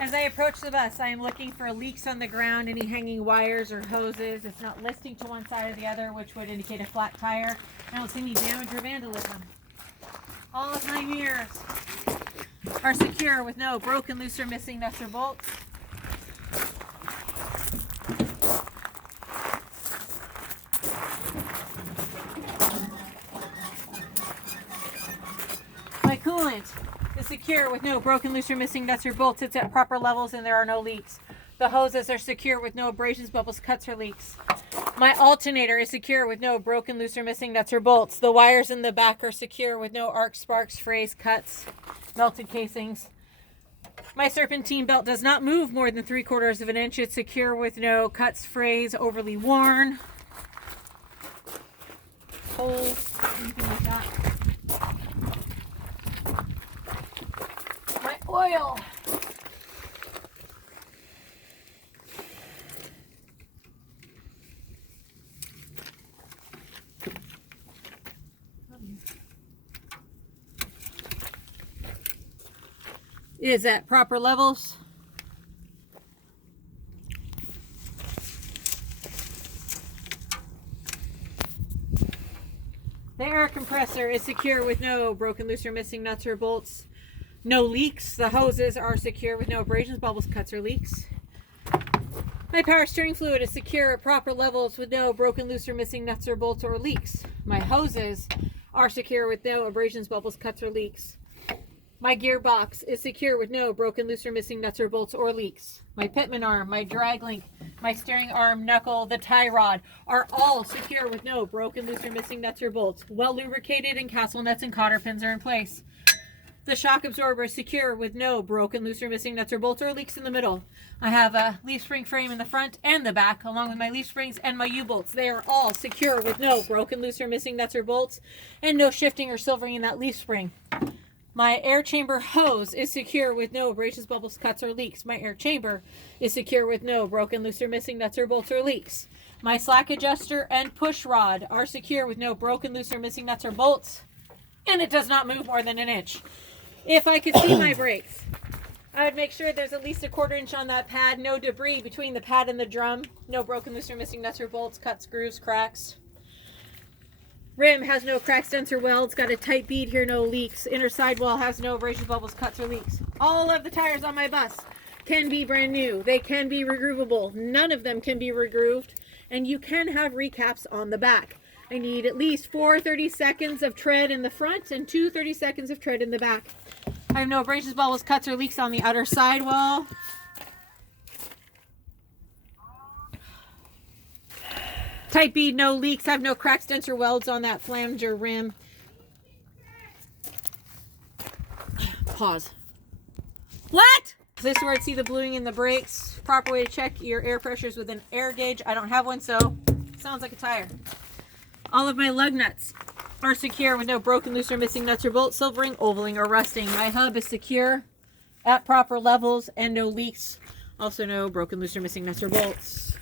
As I approach the bus, I am looking for leaks on the ground, any hanging wires or hoses. It's not listing to one side or the other, which would indicate a flat tire. I don't see any damage or vandalism. All of my mirrors are secure with no broken, loose, or missing nuts or bolts. My coolant is secure with no broken, loose, or missing nuts or bolts. It's at proper levels and there are no leaks. The hoses are secure with no abrasions, bubbles, cuts, or leaks. My alternator is secure with no broken, loose, or missing nuts or bolts. The wires in the back are secure with no arcs, sparks, frays, cuts, melted casings. My serpentine belt does not move more than 3/4 of an inch. It's secure with no cuts, frays, overly worn, holes, anything like that. My oil is at proper levels. The air compressor is secure with no broken, loose, or missing nuts or bolts. No leaks. The hoses are secure with no abrasions, bubbles, cuts, or leaks. My power steering fluid is secure at proper levels with no broken, loose, or missing nuts or bolts or leaks. My hoses are secure with no abrasions, bubbles, cuts, or leaks. My gearbox is secure with no broken, loose, or missing nuts or bolts or leaks. My pitman arm, my drag link, my steering arm, knuckle, the tie rod are all secure with no broken, loose, or missing nuts or bolts. Well lubricated, and castle nuts and cotter pins are in place. The shock absorber is secure with no broken, loose, or missing nuts or bolts or leaks in the middle. I have a leaf spring frame in the front and the back, along with my leaf springs and my U-bolts. They are all secure with no broken, loose, or missing nuts or bolts, and no shifting or silvering in that leaf spring. My air chamber hose is secure with no abrasions, bubbles, cuts, or leaks. My air chamber is secure with no broken, loose, or missing nuts or bolts or leaks. My slack adjuster and push rod are secure with no broken, loose, or missing nuts or bolts, and it does not move more than an inch. If I could see my brakes, I would make sure there's at least a 1/4 inch on that pad, no debris between the pad and the drum, no broken, loose, or missing nuts or bolts, cuts, grooves, cracks. Rim has no cracks, dents, or welds, got a tight bead here, no leaks. Inner sidewall has no abrasions, bubbles, cuts, or leaks. All of the tires on my bus can be brand new. They can be regroovable. None of them can be regrooved, and you can have recaps on the back. I need at least 4 30 seconds of tread in the front and 2 30 seconds of tread in the back. I have no abrasions, bubbles, cuts, or leaks on the outer sidewall. Tight bead, no leaks. I have no cracks, dents, or welds on that flanger rim. Pause. What? This is where I'd see the bluing in the brakes. Proper way to check your air pressures with an air gauge. I don't have one, so it sounds like a tire. All of my lug nuts are secure with no broken, loose, or missing nuts or bolts, silvering, ovaling, or rusting. My hub is secure at proper levels and no leaks. Also no broken, loose, or missing nuts or bolts.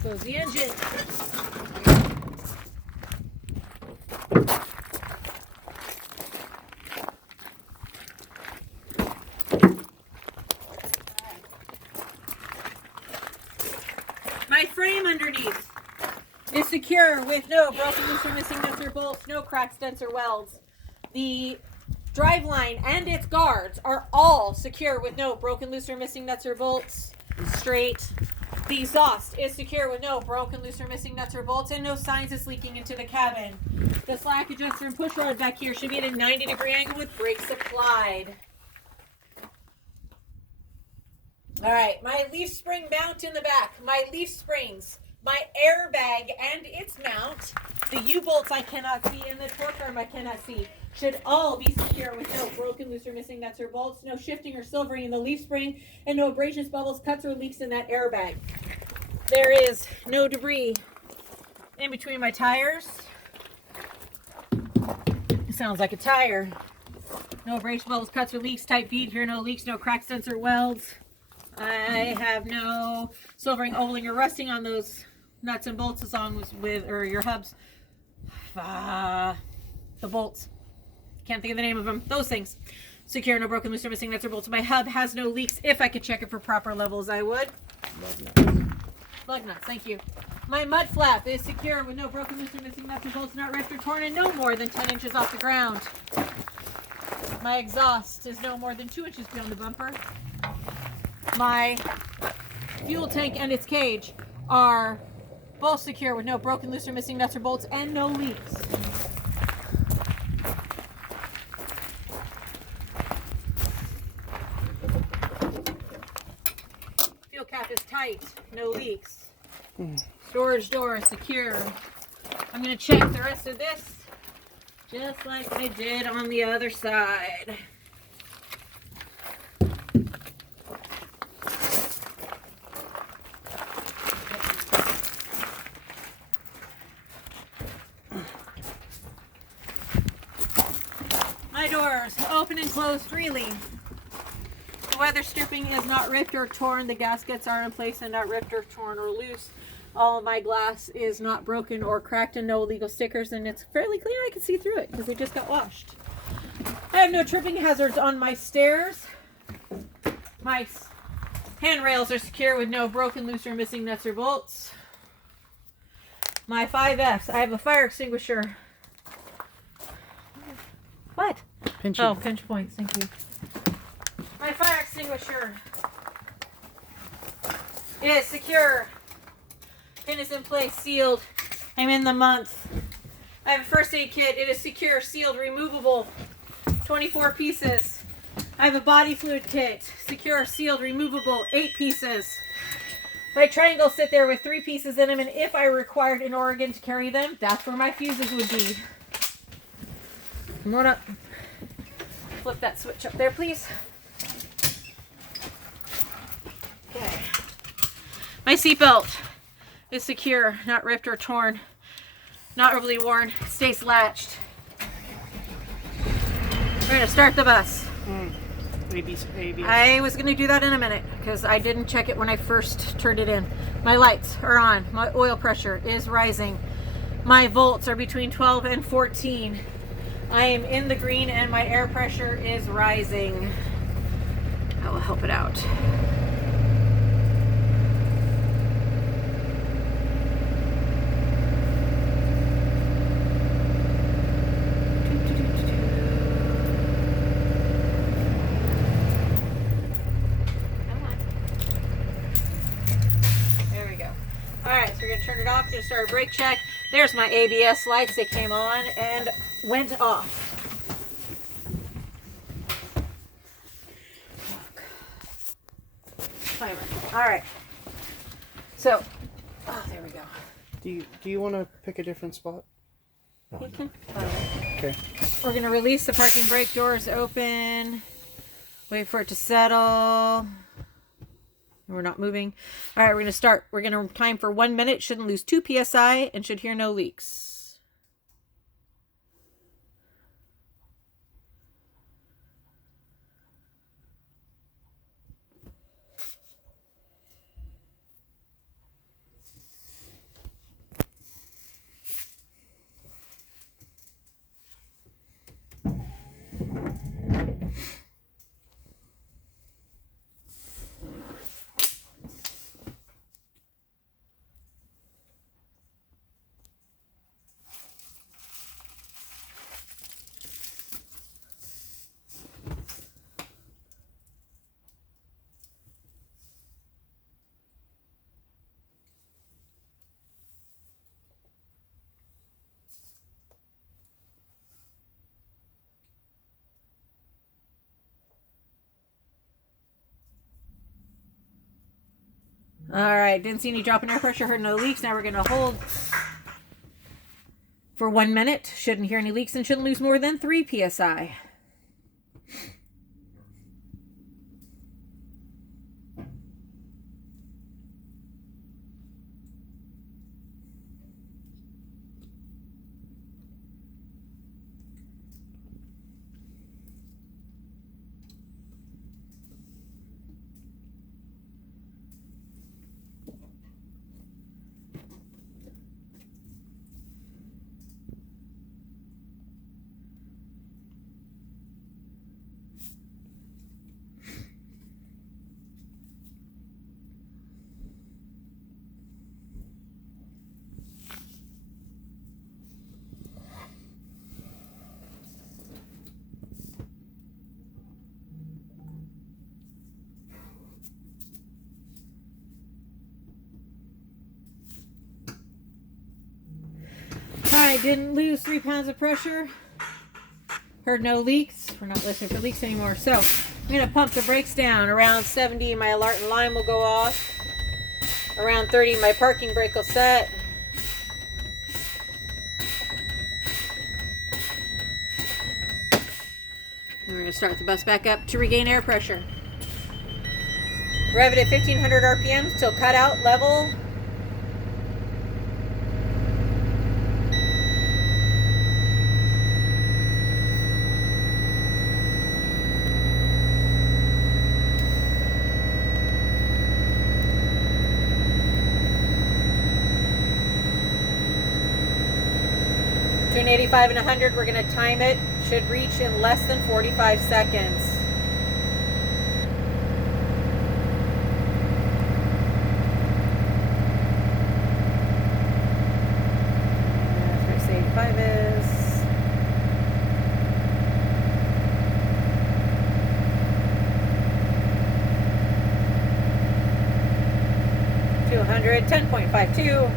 Close the engine. My frame underneath is secure with no broken, loose, or missing nuts or bolts, no cracks, dents, or welds. The driveline and its guards are all secure with no broken, loose, or missing nuts or bolts. Straight. The exhaust is secure with no broken, loose, or missing nuts or bolts, and no signs it's leaking into the cabin. The slack adjuster and push rod back here should be at a 90-degree angle with brakes applied. All right, my leaf spring mount in the back, my leaf springs, my airbag and its mount, the U-bolts I cannot see, and the torque arm I cannot see, should all be secure with no broken, loose, or missing nuts or bolts, no shifting or silvering in the leaf spring, and no abrasions, bubbles, cuts, or leaks in that airbag. There is no debris in between my tires. It sounds like a tire. No abrasions, bubbles, cuts, or leaks, tight bead here, no leaks, no cracks, dents, or welds. I have no silvering, ovaling, or rusting on those nuts and bolts as long as or your hubs. The bolts. Can't think of the name of them. Those things. Secure, no broken, loose, or missing nuts or bolts. My hub has no leaks. If I could check it for proper levels, I would. Lug nuts, thank you. My mud flap is secure with no broken, loose, or missing nuts or bolts, not ripped or torn, and no more than 10 inches off the ground. My exhaust is no more than 2 inches beyond the bumper. My fuel tank and its cage are both secure with no broken, loose, or missing nuts or bolts, and no leaks. Fuel cap is tight, no leaks. Storage door is secure. I'm going to check the rest of this just like I did on the other side. My doors open and close freely. The weather stripping is not ripped or torn. The gaskets are in place and not ripped or torn or loose. All of my glass is not broken or cracked, and no illegal stickers, and it's fairly clear. I can see through it because it just got washed. I have no tripping hazards on my stairs. My handrails are secure with no broken, loose, or missing nuts or bolts. My 5Fs. I have a fire extinguisher. What? Pinch points. Thank you. My fire extinguisher is secure. Pin is in place, sealed. I'm in the month. I have a first aid kit. It is secure, sealed, removable. 24 pieces. I have a body fluid kit. Secure, sealed, removable. 8 pieces. My triangles sit there with 3 pieces in them, and if I required in Oregon to carry them, that's where my fuses would be. Come on up. Flip that switch up there, please. Okay. My seatbelt is secure, not ripped or torn, not overly worn, it stays latched. We're going to start the bus. ABS. I was going to do that in a minute because I didn't check it when I first turned it in. My lights are on. My oil pressure is rising. My volts are between 12 and 14. I am in the green and my air pressure is rising. I will help it out. Turn it off, gonna start a brake check. There's my ABS lights. They came on and went off. Timer. All right. So, there we go. Do you want to pick a different spot? You can. Okay. We're gonna release the parking brake doors open. Wait for it to settle. We're not moving. All right, we're going to start. We're going to time for 1 minute. Shouldn't lose 2 psi and should hear no leaks. All right, didn't see any drop in air pressure, heard no leaks. Now we're going to hold for 1 minute. Shouldn't hear any leaks and shouldn't lose more than 3 psi. didn't lose 3 pounds of pressure. Heard no leaks. We're not listening for leaks anymore. So I'm going to pump the brakes down. Around 70, my alert and line will go off. Around 30, my parking brake will set. And we're going to start the bus back up to regain air pressure. Rev it at 1500 RPM till cutout level. Between 85 and 100, we're going to time it. Should reach in less than 45 seconds. That's what I say 85 is. To 100, 10.52.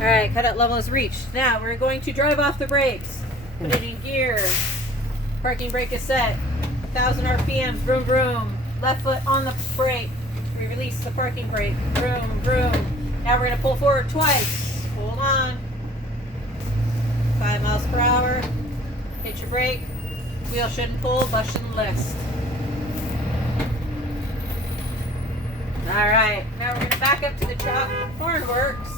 Alright, cutout level is reached. Now we're going to drive off the brakes. Put it in gear. Parking brake is set. 1000 RPMs. Vroom, vroom. Left foot on the brake. We release the parking brake. Vroom, vroom. Now we're going to pull forward twice. Hold on. 5 miles per hour. Hit your brake. Wheel shouldn't pull. Bus shouldn't list. Alright, now we're going to back up to the truck. Horn works.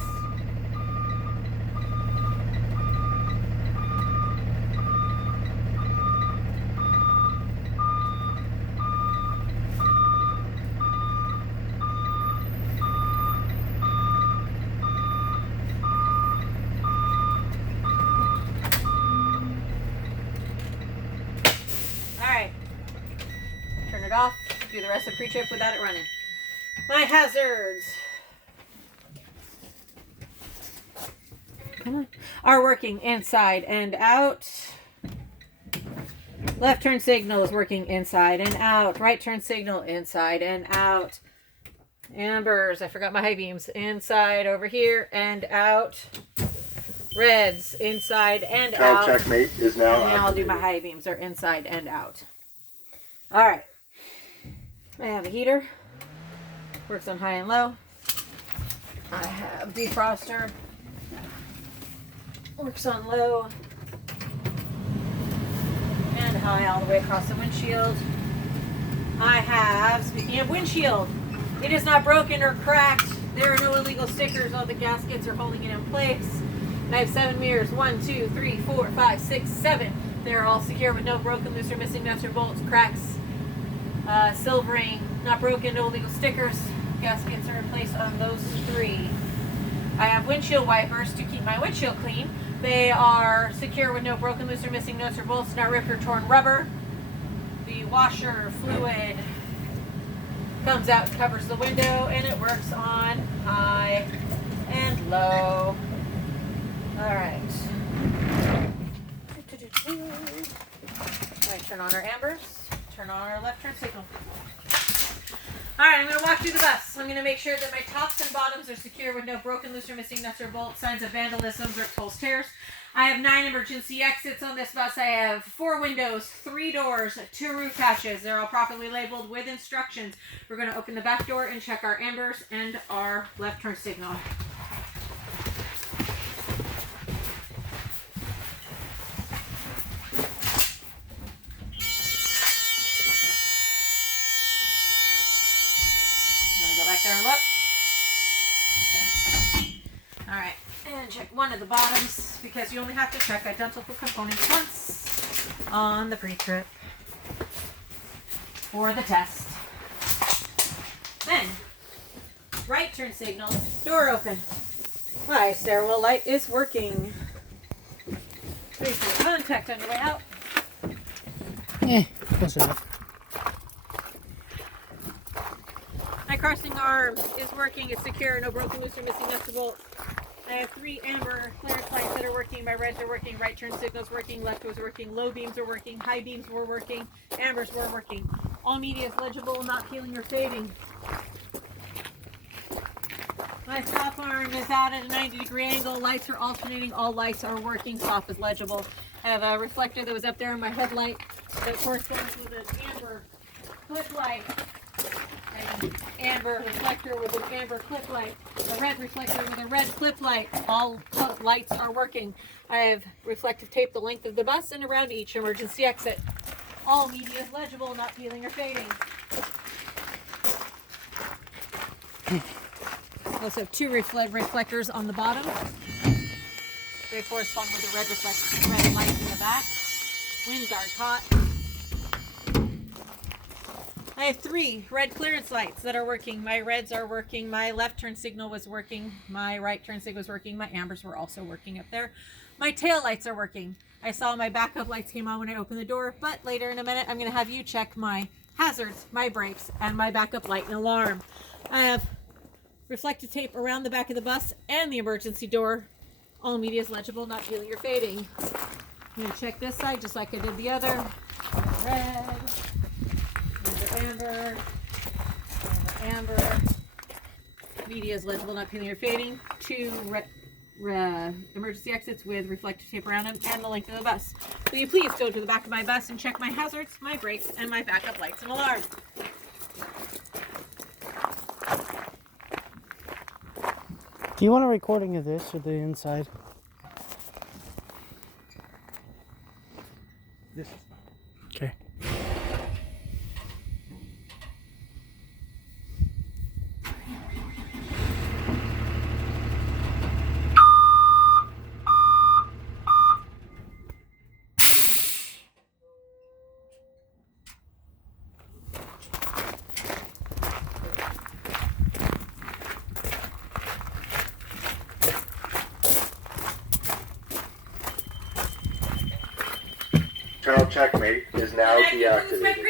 Turn it off. Do the rest of pre-trip without it running. My hazards are working inside and out. Left turn signal is working inside and out. Right turn signal inside and out. Ambers, I forgot my high beams. Inside over here and out. Reds, inside and out. Checkmate is now. And now I'll do my high beams. They're inside and out. All right. I have a heater. Works on high and low. I have defroster. Works on low and high all the way across the windshield. I have, speaking of windshield, it is not broken or cracked. There are no illegal stickers. All the gaskets are holding it in place. I have 7 mirrors. 1, 2, 3, 4, 5, 6, 7. They're all secure with no broken, loose, or missing nuts or bolts, cracks, silvering, not broken, no illegal stickers. Gaskets are in place on those 3. I have windshield wipers to keep my windshield clean. They are secure with no broken, loose, or missing nuts or bolts, not ripped or torn rubber. The washer fluid comes out and covers the window, and it works on high and low. All right. All right, turn on our ambers. Turn on our left turn signal. All right, I'm going to walk through the bus. I'm going to make sure that my tops and bottoms are secure with no broken, loose, or missing nuts or bolts, signs of vandalism, or pulls, tears. I have 9 emergency exits on this bus. I have 4 windows, 3 doors, 2 roof hatches. They're all properly labeled with instructions. We're going to open the back door and check our ambers and our left turn signal. Back there and look. Okay. All right, and check one of the bottoms because you only have to check identical components once on the pre-trip for the test. Then, right turn signal, door open. My stairwell light is working. Please make contact on your way out. Close enough. My crossing arm is working. It's secure. No broken, loose, or missing nuts or bolts. I have 3 amber clearance lights that are working. My reds are working. Right turn signals working. Left was working. Low beams are working. High beams were working. Ambers were working. All media is legible, not peeling or fading. My stop arm is out at a 90-degree angle. Lights are alternating. All lights are working. Stop is legible. I have a reflector that was up there in my headlight that corresponds with an amber clip light. An amber reflector with an amber clip light. A red reflector with a red clip light. All lights are working. I have reflective tape the length of the bus and around each emergency exit. All media is legible, not peeling or fading. I also have 2 reflectors on the bottom. They correspond with the red lights in the back. Wind guard caught. I have 3 red clearance lights that are working. My reds are working. My left turn signal was working. My right turn signal was working. My ambers were also working up there. My tail lights are working. I saw my backup lights came on when I opened the door, but later in a minute I'm going to have you check my hazards, my brakes, and my backup light and alarm. I have reflective tape around the back of the bus and the emergency door. All media is legible, not peeling or fading. I'm going to check this side just like I did the other. Red. Amber, amber, media is legible, not peeling or fading. 2 emergency exits with reflective tape around them and the length of the bus. Will you please go to the back of my bus and check my hazards, my brakes, and my backup lights and alarm? Do you want a recording of this or the inside? This. Okay. Internal checkmate is now deactivated.